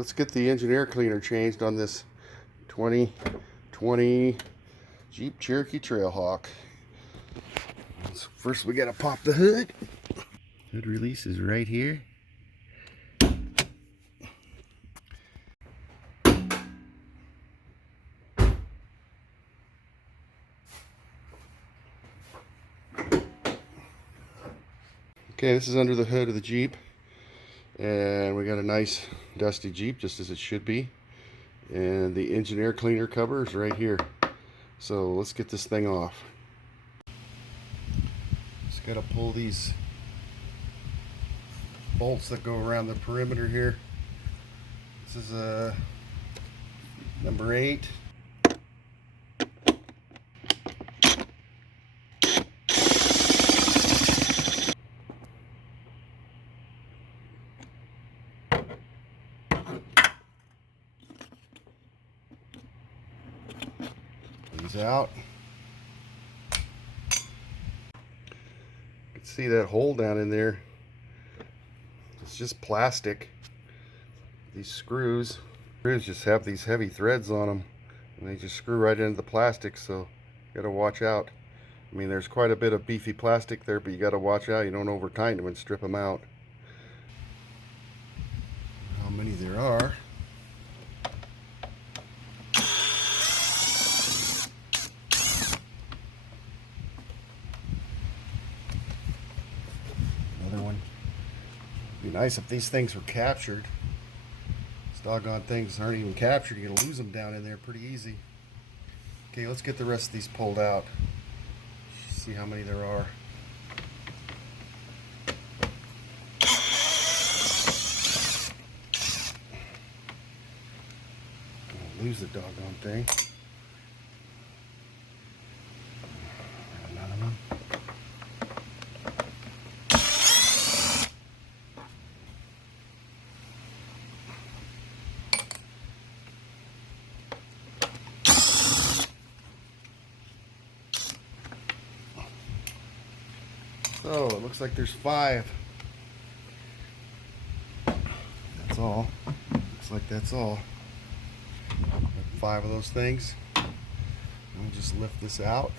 let's get the engine air cleaner changed on this 2020 Jeep Cherokee Trailhawk. So first we gotta pop the hood. Hood release is right here. Okay, this is under the hood of the Jeep, and we got a nice dusty Jeep, just as it should be. And the engine air cleaner cover is right here. So let's get this thing off. Just gotta pull these bolts that go around the perimeter here. This is number 8. These out. You can see that hole down in there. It's just plastic. These screws just have these heavy threads on them, and they just screw right into the plastic, so you gotta watch out. I mean, there's quite a bit of beefy plastic there, but you gotta watch out you don't over tighten them and strip them out. How many there are. Another one. It'd be nice if these things were captured. These doggone things aren't even captured. You're gonna lose them down in there pretty easy. Okay, let's get the rest of these pulled out. See how many there are. I'll lose the doggone thing. None of them. So it looks like there's 5. That's all. Looks like that's all. 5 of those things. We'll just lift this out.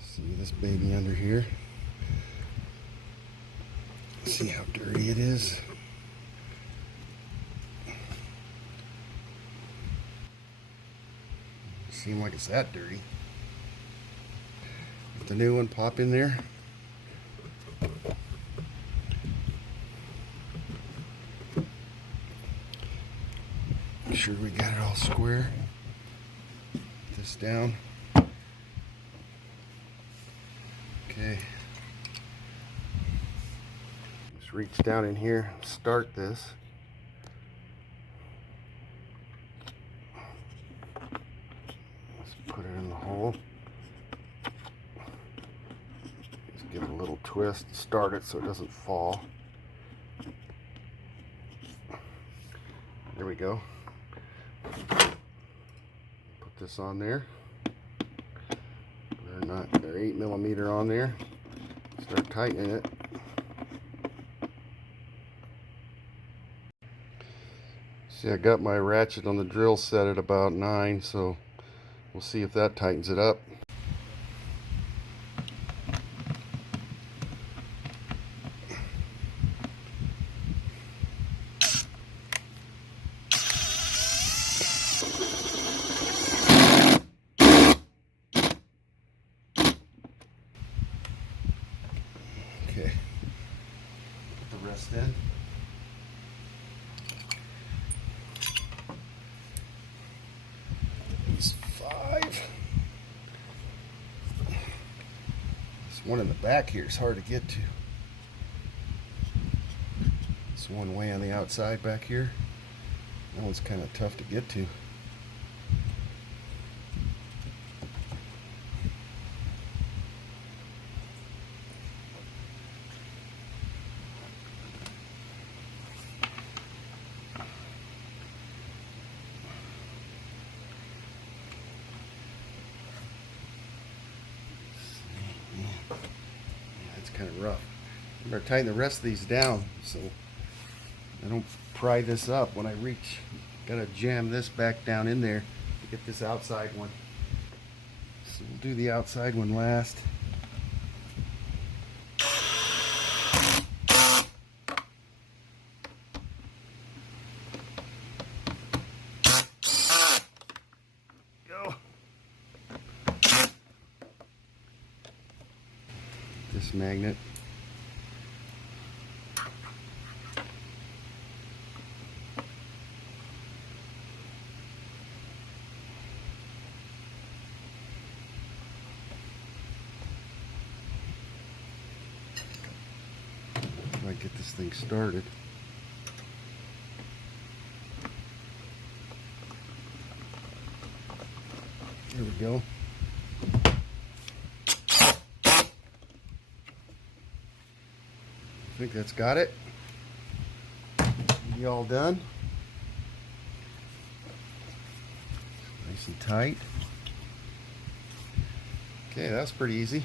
See this baby under here. See how dirty it is. Seem like it's that dirty. Put the new one, pop in there. Make sure we got it all square. Put this down. Okay. Just reach down in here, start this. Put it in the hole. Just give it a little twist, start it so it doesn't fall. There we go. Put this on there. They're 8mm on there. Start tightening it. See, I got my ratchet on the drill set at about 9, so we'll see if that tightens it up. Okay, put the rest in. There's 5. This one in the back here is hard to get to. This one way on the outside back here. That one's kind of tough to get to. kind of rough. I'm going to tighten the rest of these down so I don't pry this up when I reach. Got to jam this back down in there to get this outside one. So we'll do the outside one last. Go. This magnet. Might get this thing started. There we go. I think that's got it. You all done? Nice and tight. Okay, that's pretty easy.